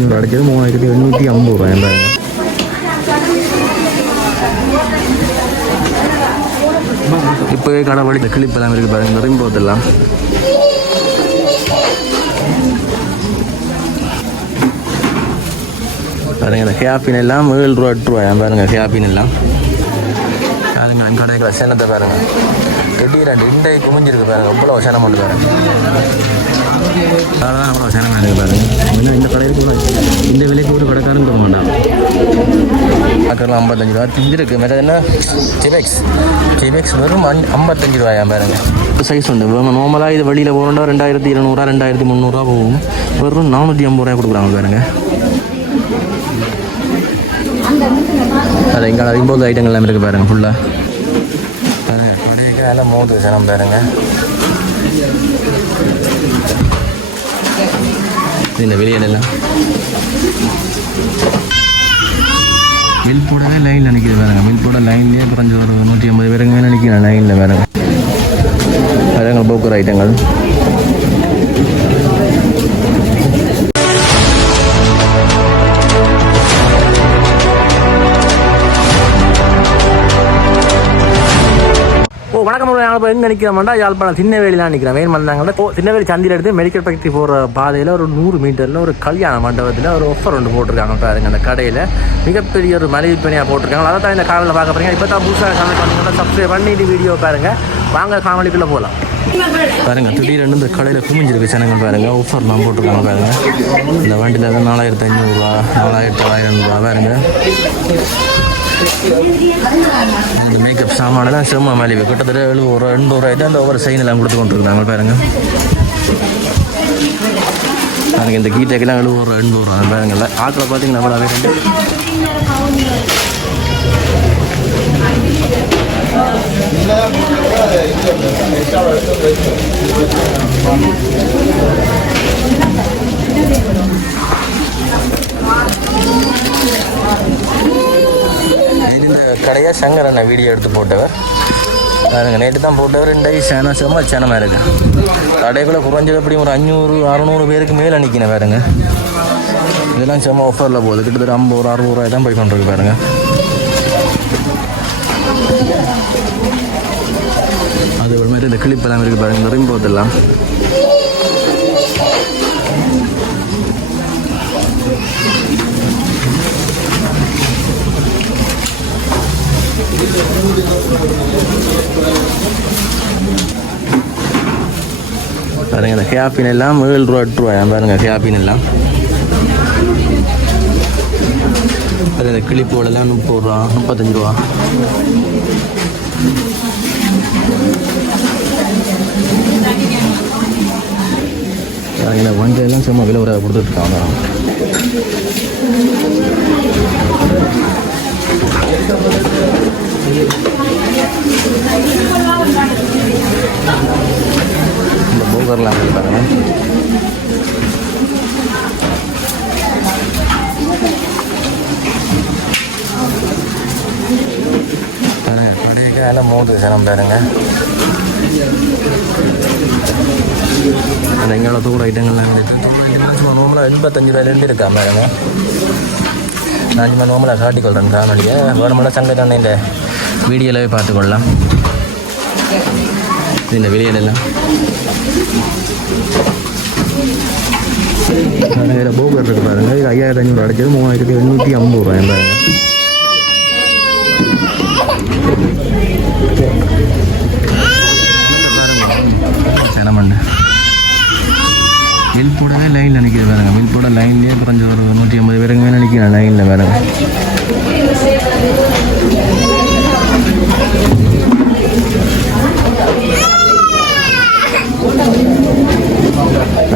ஐநூறு அடைச்சது 3850 ரூபாய் பாருங்க. இப்போவே கடை வழி கிளிப்பெல்லாம் இருக்குது பாருங்க. இந்த ரிம்போத்தெல்லாம் பாருங்க. இந்த ஹேப்பின் எல்லாம் 7 ரூபா 8 ரூபாயா பாருங்க. ஹேப்பின் எல்லாம் பாருங்க. என் கடைக்கு சேனத்தை பாருங்க. திடீரெண்டு இண்டை குமிஞ்சிருக்கு பாருங்க. அவ்வளோ சேனம் பண்ணி பாருங்க. அதெல்லாம் அவ்வளோ சேனம் இருக்குது பாருங்க. இன்னும் இந்த கடையில் கூட இந்த விலைக்கு ஒரு கடைக்காரன் தர மாட்டான். பார்க்கலாம் 55 ரூபா திஞ்சிருக்கு. மேலே என்ன கிபெக்ஸ் வெறும் 55 ரூபாயா பாருங்க. சைஸ் உண்டு. நார்மலாக இது வெளியில் போகணுன்னா 2200 2300 போகும். வெறும் 450 ரூபாய் கொடுக்குறாங்க பாருங்க. அது எங்கே 50 ஐட்டங்கள் எல்லாம் இருக்குது பாருங்க. ஃபுல்லாக பாருங்க. கடைக்கு நல்லா மோது சனம் பாருங்க. இந்த வெளியிலெல்லாம் மில் போடவே லைனில் நிற்கிது பாருங்க. மில் போட லைன்லேயே குறைஞ்ச ஒரு 150 பேருக்கு மேலே நிற்கிறேன் லைனில் பாருங்க. பாருங்க போக்குற ஐட்டங்கள். வணக்கம். இப்போ எங்கே நிற்கிறோம்னா யாழ்ப்பாணம் சின்னவேலிலாம் நிற்கிறேன். மெயின் வந்தாங்கன்னா சின்னவேலி சந்தியில் எடுத்து மெடிக்கல் ஃபேக்ட்ரி போகிற பாதையில் ஒரு 100 மீட்டரில் ஒரு கல்யாண மண்டபத்தில் ஒரு ஆஃபர் ஒன்று போட்டிருக்காங்க பாருங்க. அந்த கடையில் மிகப்பெரிய ஒரு மலிவு விற்பனையாக போட்டிருக்காங்க. அதை தான் இந்த காலையில் பார்க்க போகிறீங்க. இப்போ தான் புதுசாக சேனல் வந்தீங்கன்னா சப்ஸ்கிரைப் பண்ணிட்டு வீடியோ பாருங்கள். வாங்க காணொலிக்குள்ளே போகலாம் பாருங்கள். திடீரென்று இந்த கடையில் குமிஞ்சிருக்கு சேனங்கள் பாருங்கள். ஆஃபர்லாம் போட்டிருக்காங்க பாருங்கள். இந்த வண்டியில் தான் 4500 ரூபா 4900 ரூபா பாருங்க. இந்த மேக்கப் சாமானெல்லாம் செம்ம மலிவு. கிட்டத்தட்ட 700 ரூபாய் தான் இந்த ஒவ்வொரு சைனெல்லாம் கொடுத்து கொண்டுருக்காங்க பாருங்க. எனக்கு இந்த கீட்டேக்கெல்லாம் 700 ரூபா பாருங்கள்ல. ஆக்கில் பார்த்தீங்கன்னா அவ்வளோ இந்த கடையாக சங்கரண்ணா வீடியோ எடுத்து போட்டவர் பாருங்க. நேற்று தான் போட்டவர். 2 சேனம் செம்ம சேனமாக இருக்குது. கடைக்குள்ளே குறைஞ்சது எப்படியும் ஒரு 500-600 பேருக்கு மேலே நிற்கினேன் பாருங்க. இதெல்லாம் செம்ம ஆஃபரில் போகுது. கிட்டத்தட்ட 50-60 ரூபாய் தான் போய் கொண்டிருக்கு பாருங்க. அது ஒரு மாதிரி இந்த கிளிப்பெல்லாம் இருக்குது பாருங்க. இந்த ரிம்போத்தெல்லாம் பாருங்க. இந்த ஹேப்பின் எல்லாம் 7 ரூபா 8 ரூபாயா பாருங்க. ஹேப்பின் எல்லாம் அது இந்த கிளிப்போடெல்லாம் 30 ரூபா 35 ரூபா. வண்டியெல்லாம் சும்மா விலை ஒரு கொடுத்துட்ருக்காங்க. இந்த போகர்லாம் இருக்காங்க. கடைக்கு எல்லாம் மோது சனம் பாருங்க. அந்த எங்களோட தூள் ஐட்டங்கள்லாம் சும்மா நோம்பலாக 85 ரூபாயிலேருந்து இருக்கா பாருங்க. நான் சும்மா நோம்பலாக காட்டிக்கொள்கிறேன் காணொலியை. வேணுமெல்லாம் சங்கரண்ண இந்த வீடியோலவே பார்த்துக்கொள்ளலாம். இந்த வெளியிலெல்லாம் வேறு போக்கர் இருக்குது பாருங்க. இது 5500 அடைச்சது 3850 ரூபாய் பாருங்க. சேனமண்ணு மில் போடவே லைனில் நிற்கிது பாருங்க. மில் போட லைன்லேயே குறைஞ்ச ஒரு 150 பேருக்கு மேலே நிற்கிறேன் லைனில் பாருங்க.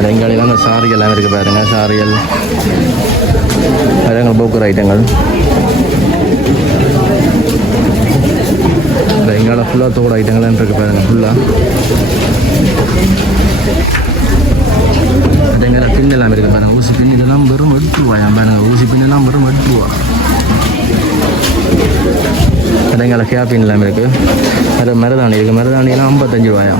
எங்காலையெல்லாம் அந்த சாரிகள் எல்லாம் இருக்குது பாருங்க. சாரிகள் பாருங்க. போக்குற ஐட்டங்கள் எங்கால ஃபுல்லாக தோட ஐட்டங்கள்லாம் இருக்குது பாருங்க. ஃபுல்லாக எங்களை பின்னெல்லாம் இருக்குது பாருங்க. ஊசி பின்னெல்லாம் வெறும் 8 ரூபாயா பாருங்க. ஊசி பின்னெல்லாம் வெறும் 8 ரூபா. கடைங்களை கேப்பின் இல்லாமல் இருக்குது. அது மருதாணி இருக்குது. மருதாணிலாம் 55 ரூபாயா.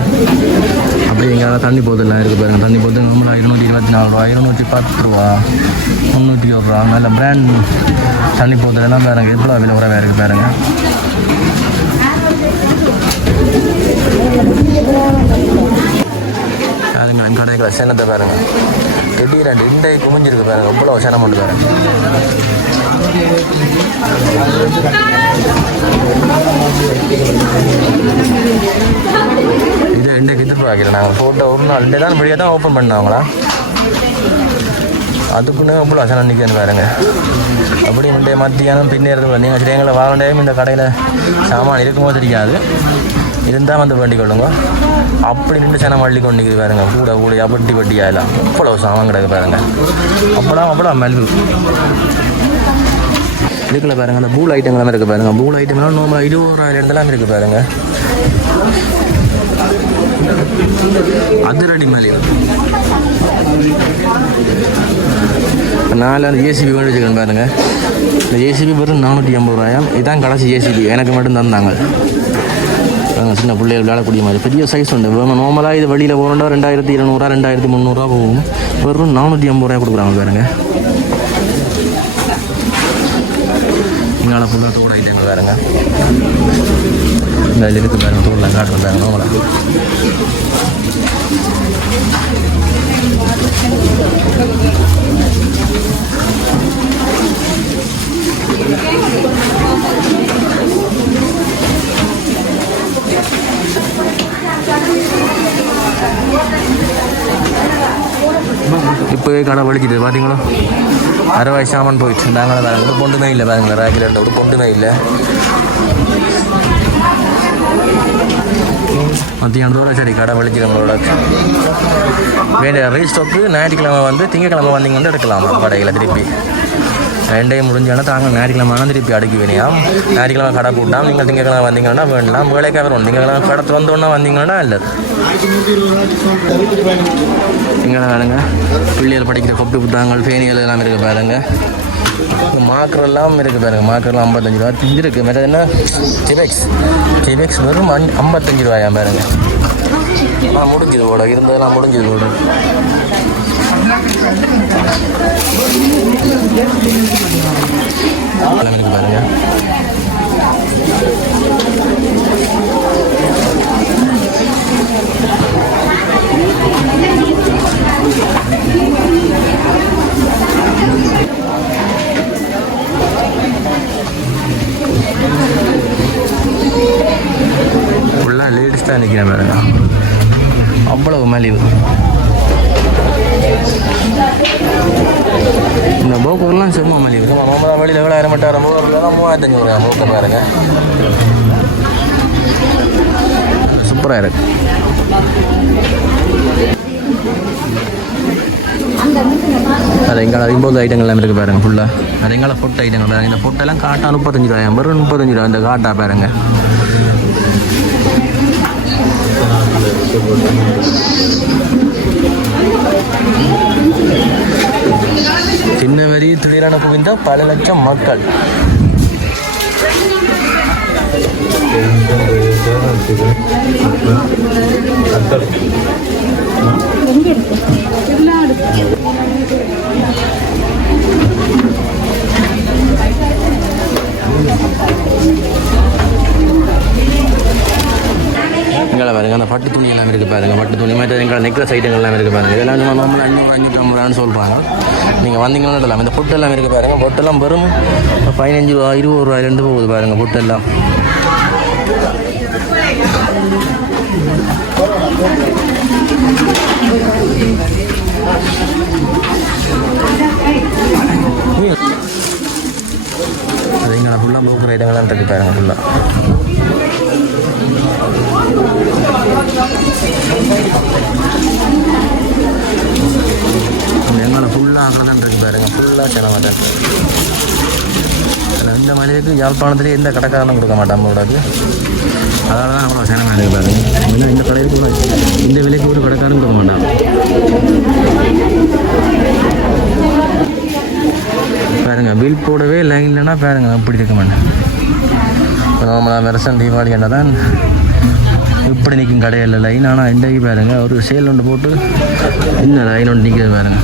அப்படி எங்கே தண்ணி போதெல்லாம் இருக்குது பாருங்கள். தண்ணி போது நம்மளா 224 ரூபா, 210 ரூபா, 301 ரூபா. நல்ல பிராண்ட் தண்ணி போதெல்லாம் பாருங்கள் எவ்வளோ விலை உறவாக இருக்குது பாருங்கள். பாருங்க கடைகளை சேனத்தை பாருங்கள். திடீரெண்டு இண்டை குமிஞ்சிருக்கு பாருங்கள். எவ்வளோ சேனம் கொண்டு பாருங்கள். இது இன்றைக்கு எதிர்பார்க்கல. நாங்கள் ஃபோட்டோ ஒரு நாள் இண்டே தான் வெளியே தான் ஓப்பன் பண்ணாங்களா. அதுக்குன்னு எவ்வளோ சேனம் நிற்கன்னு பாருங்க. அப்படி இன்றைய மத்தியானம் பின்னேறது நீங்கள் சரி எங்களை வாரம் டைம் இந்த கடையில் சாமான் இருக்கும்போது தெரியாது. இருந்தால் வந்து வேண்டிக் கொள்ளுங்க. அப்படி நின்று சேனம் அள்ளி கொண்டு நிற்கிது பாருங்க. கூட கூட பட்டி பட்டியாக எல்லாம் அவ்வளோ சாமான் கிடக்கு பாருங்க. அவ்வளோ மெல்வு இதுக்குள்ள பாருங்கள். அந்த பூல் ஐட்டங்களாம் இருக்குது பாருங்கள். பூல் ஐட்டம்லாம் நம்ம 20,000 இடத்துலாம் இருக்குது பாருங்கள். அதிரடி மலிவு. 4 ஏசிபி கொண்டு வச்சுக்கணும் பாருங்கள். இந்த ஏசிபி வெறும் 450 ரூபாயாம். இதுதான் கடைசி ஏசிபி எனக்கு மட்டும் தந்தாங்க. சின்ன பிள்ளைகள் விளையாடக்கூடிய மாதிரி பெரிய சைஸ் உண்டு. நார்மலாக இது வெளியில் போகிறோம்னா 2200, 2300 போகும். வெறும் 450 ரூபாய் கொடுக்குறாங்க பாருங்கள். இங்கால ஃபுல்லாக தோடு ஐட்டங்கள் பாருங்க. இந்த இதில் இருக்குது பாருங்கள். தோடெலாம் காட்டுறேன் பாருங்க. நார்மலாக இப்போவே கடை வலிச்சிட்டு பார்த்தீங்களா. 60 சாமான் போயிட்டு நாங்களும் பாருங்க. ஒரு பொண்டுமே இல்லை பாருங்களேன். ராக்கில் ஒரு பொண்டுமே இல்லை. மத்தியானத்தோட சரி கடை வலிச்சிருங்களோட வேண்டிய ரீஸ்டாக்கு ஞாயிற்றுக்கிழமை வந்து திங்கக்கிழமை வந்தீங்க வந்து எடுக்கலாம் கடைகளை திருப்பி. 2 முடிஞ்சாலும் தாங்க ஞாயிற்றுக்கிழமை திருப்பி அடுக்கி வேணியாம். ஞாயிற்றுக்கிழமை கடை கூட்டாம். நீங்கள் திங்கக்கிழமை வந்தீங்கன்னா வேண்டாம். வேலைக்காக வரும். திங்கக்கிழமை கடை வந்தோன்னா வந்தீங்கன்னா இல்லை. இங்கே வேணுங்க பிள்ளைகள் படிக்கிற கொப்பி புத்தகங்கள் பேனிகள் எல்லாம் இருக்குது பாருங்க. மாக்கர் எல்லாம் இருக்குது பாருங்க. மாக்கர்லாம் 55 ரூபா இருக்குது. மற்ற என்ன டிபெக்ஸ் வெறும் 55 ரூபாயா பாருங்க. முடிஞ்சுது போட இருந்ததெல்லாம் முடிஞ்சுது போட. இருக்கு பாருங்க. ஃபுல்லாக லேடிஸ் தான் நிற்கிறேன் பாருங்க. அவ்வளவு மலிவு. இந்த போக்குலாம் சும்மா மலிவு. நம்ம வெளியில் எவ்வளோ 1000 3500 ரூபா போக்கு பாருங்க. சூப்பராக இருக்கு. அது எங்களை 50 ஐட்டங்கள் எல்லாம் இருக்குது பாருங்க. ஃபுல்லாக அது எங்களை பொட்டு ஐட்டங்கள் பாருங்க. இந்த பொட்டெல்லாம் காட்டா 35 ரூபாயா. வெறும் 35 ரூபா இந்த காட்டா பாருங்க. சின்ன வரி திடீரென குவிந்த பல லட்சம் மக்கள். எங்களை பாருங்க. அந்த பட்டு துணி எல்லாம் இருக்குது பாருங்க. பட்டு துணி மாதிரி எங்களை நெக்லஸ் ஐட்டங்கள் எல்லாம் இருக்குது பாருங்க. இதெல்லாம் நம்ம நார்மல் 500 550 சொல்கிறாங்க. நீங்கள் வந்தீங்கன்னா எல்லாம் இந்த பொட்டு எல்லாம் இருக்குது பாருங்க. பொட்டெல்லாம் வெறும் 15 ரூபா 20 ரூபாயிலேருந்து போகுது பாருங்க பொட்டெல்லாம். அது எங்களை ஃபுல்லாக போக்குற ஐட்டங்கள்லாம் இருக்குது பாருங்க. ஃபுல்லாக எங்களை ஃபுல்லாக அங்கே தான் இருக்குது பாருங்க. ஃபுல்லாக செலவாட்டம். இந்த மலைக்கு யாழ்ப்பாணத்துலேயே எந்த கடைக்காரனும் கொடுக்க மாட்டான் நம்மளோடக்கு. அதனால தான் அவ்வளோ சேனமாக இருக்குது பாருங்க. இன்னும் இந்த கடைக்கு கூட இந்த விலைக்கு ஒரு கடைக்காரன் கொடுக்க மாட்டான். பாருங்க பில் போடவே லைன் இல்லைன்னா பாருங்க அப்படி இருக்க மாட்டேன். நார்மலாக மெரசன் தீபாவளி என்ன தான் இப்படி நிற்கும் கடையில் லைன். ஆனால் இன்றைக்கு பாருங்கள் ஒரு சேல் ஒன்று போட்டு இன்னும் லைன் ஒன்று நிற்கிறது பாருங்கள்.